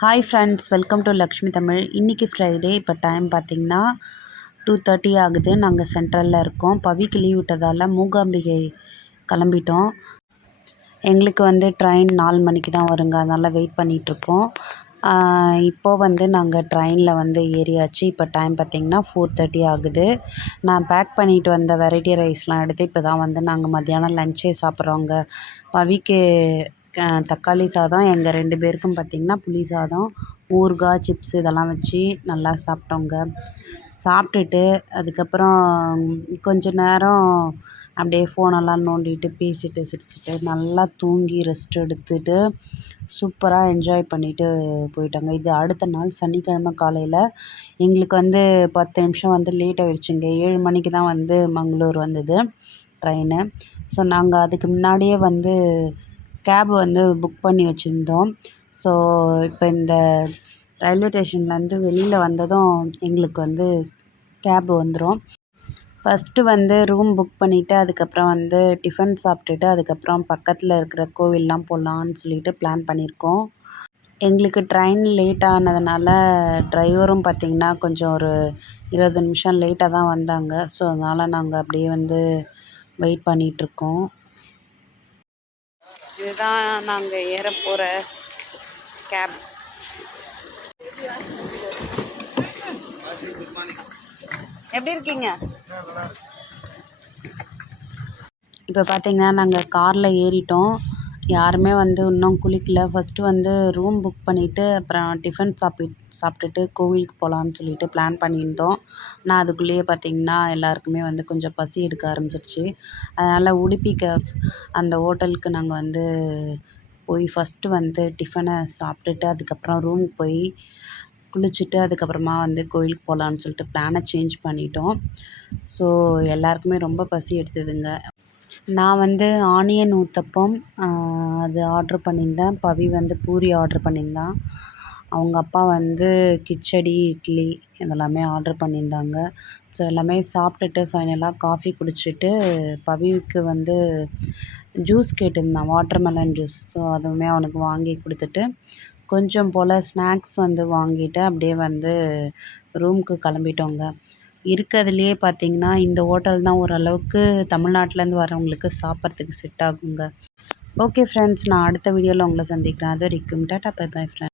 Hi friends welcome to Lakshmi Tamil இன்றைக்கி Friday இப்போ time பார்த்திங்கன்னா டூ தேர்ட்டி ஆகுது. நாங்கள் சென்ட்ரலில் இருக்கோம். பவிக்கு லீவ் விட்டதால் மூகாம்பிகை கிளம்பிட்டோம். எங்களுக்கு வந்து ட்ரெயின் நாலு மணிக்கு தான் வருங்க. அதனால் வெயிட் பண்ணிகிட்ருக்கோம் இப்போது வந்து நாங்கள் ட்ரெயினில் வந்து ஏறியாச்சு. இப்போ டைம் பார்த்திங்கன்னா ஃபோர் தேர்ட்டி ஆகுது. நான் பேக் பண்ணிட்டு வந்த வெரைட்டி ரைஸ்லாம் எடுத்து இப்போ தான் வந்து நாங்கள் மத்தியானம் லஞ்சே சாப்பிட்றோங்க. பவிக்கு தக்காளி சாதம். எங்கள் ரெண்டு பேருக்கும் பார்த்திங்கன்னா புளி சாதம் ஊறுகாய் சிப்ஸ் இதெல்லாம் வச்சு நல்லா சாப்பிட்டோங்க. சாப்பிட்டுட்டு அதுக்கப்புறம் கொஞ்ச நேரம் அப்படியே ஃபோனெல்லாம் நோண்டிட்டு பேசிட்டு சிரிச்சுட்டு நல்லா தூங்கி ரெஸ்ட் எடுத்துட்டு சூப்பராக என்ஜாய் பண்ணிட்டு போயிட்டோங்க. இது அடுத்த நாள் சனிக்கிழமை காலையில். எங்களுக்கு வந்து பத்து நிமிஷம் வந்து லேட் ஆகிடுச்சிங்க ஏழு மணிக்கு தான் வந்து மங்களூர் வந்தது ட்ரெயினு ஸோ நாங்கள் அதுக்கு முன்னாடியே வந்து கேப் வந்து புக் பண்ணி வச்சுருந்தோம். ஸோ இப்போ இந்த ரயில்வே ஸ்டேஷன்லேருந்து வெளியில் வந்ததும் எங்களுக்கு வந்து கேப் வந்துடும் ஃபஸ்ட்டு வந்து ரூம் புக் பண்ணிவிட்டு அதுக்கப்புறம் வந்து டிஃபன் சாப்பிட்டுட்டு அதுக்கப்புறம் பக்கத்தில் இருக்கிற கோவில்லாம் போகலான்னு சொல்லிட்டு பிளான் பண்ணியிருக்கோம். எங்களுக்கு ட்ரெயின் லேட் ஆனதுனால டிரைவரும் பார்த்திங்கன்னா கொஞ்சம் ஒரு இருபது நிமிஷம் லேட்டாக தான் வந்தாங்க. ஸோ அதனால் நாங்கள் அப்படியே வந்து வெயிட் பண்ணிகிட்ருக்கோம் இதுதான் நாங்கள் ஏற போகிற கேப் எப்படி இருக்கீங்க? இப்போ பார்த்தீங்கன்னா நாங்கள் காரில் ஏறிட்டோம். யாருமே வந்து இன்னும் குளிக்கல. ஃபஸ்ட்டு வந்து ரூம் புக் பண்ணிவிட்டு அப்புறம் டிஃபன் சாப்பிட் சாப்பிட்டுட்டு கோவிலுக்கு போகலான்னு சொல்லிட்டு பிளான் பண்ணியிருந்தோம். ஆனால் அதுக்குள்ளேயே பார்த்திங்கன்னா எல்லாருக்குமே வந்து கொஞ்சம் பசி எடுக்க ஆரம்பிச்சிருச்சு. அதனால் உடுப்பி கேஃப் அந்த ஹோட்டலுக்கு நாங்கள் வந்து போய் ஃபஸ்ட்டு வந்து டிஃபனை சாப்பிட்டுட்டு அதுக்கப்புறம் ரூமுக்கு போய் குளிச்சுட்டு அதுக்கப்புறமா வந்து கோயிலுக்கு போகலான்னு சொல்லிட்டு பிளானை சேஞ்ச் பண்ணிட்டோம். ஸோ எல்லாருக்குமே ரொம்ப பசி எடுத்ததுங்க. நான் வந்து ஆனியன் ஊத்தப்பம் அது ஆர்ட்ரு பண்ணியிருந்தேன். பவி வந்து பூரி ஆர்ட்ரு பண்ணியிருந்தான். அவங்க அப்பா வந்து கிச்சடி இட்லி இதெல்லாமே ஆர்ட்ரு பண்ணியிருந்தாங்க. ஸோ எல்லாமே சாப்பிட்டுட்டு ஃபைனலாக காஃபி குடிச்சிட்டு பவிக்கு வந்து ஜூஸ் கேட்டிருந்தான் வாட்டர் மெலன் ஜூஸ். ஸோ அதுவுமே அவனுக்கு வாங்கி கொடுத்துட்டு கொஞ்சம் போல் ஸ்நாக்ஸ் வந்து வாங்கிட்டு அப்படியே வந்து ரூமுக்கு கிளம்பிட்டோங்க. இருக்கிறதுலையே பார்த்தீங்கன்னா இந்த ஹோட்டல் தான் ஓரளவுக்கு தமிழ்நாட்டிலேருந்து வரவங்களுக்கு சாப்பிட்றதுக்கு செட் ஆகுங்க. ஓகே ஃப்ரெண்ட்ஸ் நான் அடுத்த வீடியோவில் உங்களை சந்திக்கிறேன். அது வரைக்கும் டாட்டா பை பை ஃப்ரெண்ட்ஸ்